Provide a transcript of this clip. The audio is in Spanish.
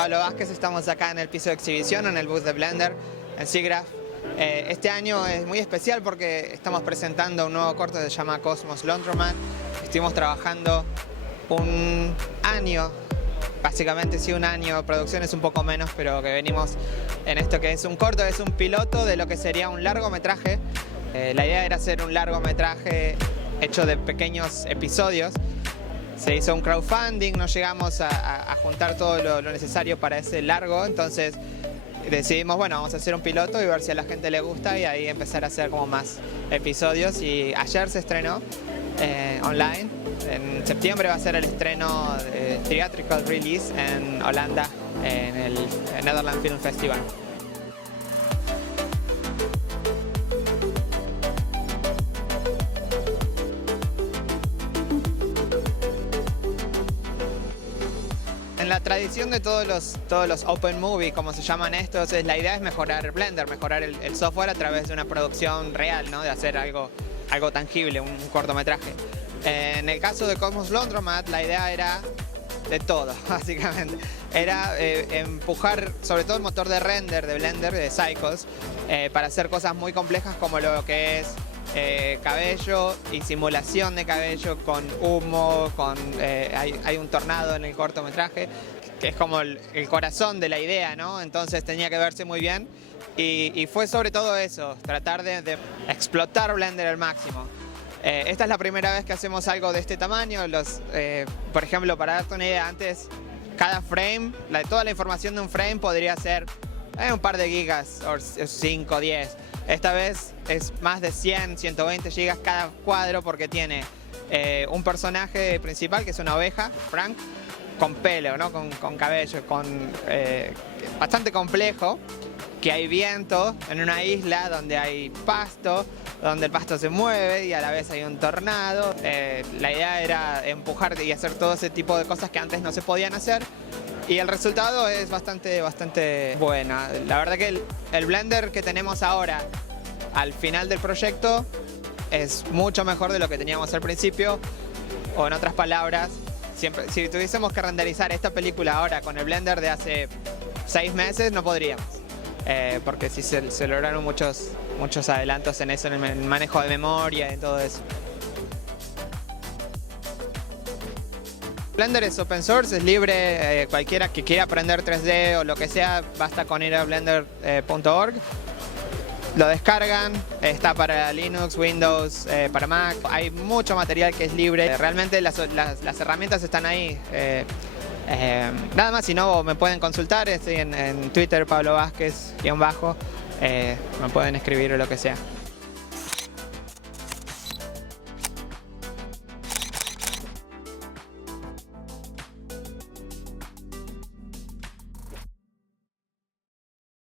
Pablo Vázquez, estamos acá en el piso de exhibición, en el booth de Blender, en SIGGRAPH. Este año es muy especial porque estamos presentando un nuevo corto que se llama Cosmos Laundromat. Estuvimos trabajando un año, básicamente sí, un año, producción es un poco menos, pero que venimos en esto que es un corto, es un piloto de lo que sería un largometraje. La idea era hacer un largometraje hecho de pequeños episodios. Se hizo un crowdfunding, no llegamos a juntar todo lo necesario para ese largo, entonces decidimos, bueno, vamos a hacer un piloto y ver si a la gente le gusta y ahí empezar a hacer como más episodios. Y ayer se estrenó online, en septiembre va a ser el estreno de theatrical release en Holanda, en el Netherlands Film Festival. En la tradición de todos los open movie, como se llaman estos, la idea es mejorar Blender, mejorar el software a través de una producción real, ¿no? De hacer algo tangible, un cortometraje. En el caso de Cosmos Laundromat, la idea era de todo, básicamente. Era empujar sobre todo el motor de render de Blender, de Cycles, para hacer cosas muy complejas como lo que es cabello y simulación de cabello con humo, hay un tornado en el cortometraje, que es como el corazón de la idea, ¿no? Entonces tenía que verse muy bien y fue sobre todo eso, tratar de explotar Blender al máximo. Esta es la primera vez que hacemos algo de este tamaño. Por ejemplo, para darte una idea, antes cada frame, toda la información de un frame podría ser un par de gigas, o 5, 10. Esta vez es más de 100, 120 gigas cada cuadro porque tiene un personaje principal que es una oveja, Frank, con pelo, ¿no? con cabello, bastante complejo, que hay viento en una isla donde hay pasto, donde el pasto se mueve y a la vez hay un tornado. La idea era empujar y hacer todo ese tipo de cosas que antes no se podían hacer. Y el resultado es bastante bueno. La verdad que el Blender que tenemos ahora, al final del proyecto, es mucho mejor de lo que teníamos al principio. O en otras palabras, si tuviésemos que renderizar esta película ahora con el Blender de hace 6 meses, no podríamos. Porque sí se lograron muchos adelantos en eso, en el manejo de memoria y todo eso. Blender es open source, es libre, cualquiera que quiera aprender 3D o lo que sea, basta con ir a blender.org. Lo descargan, está para Linux, Windows, para Mac. Hay mucho material que es libre. Realmente las herramientas están ahí. Nada más, si no, me pueden consultar, estoy en Twitter, Pablo Vázquez, _, me pueden escribir o lo que sea.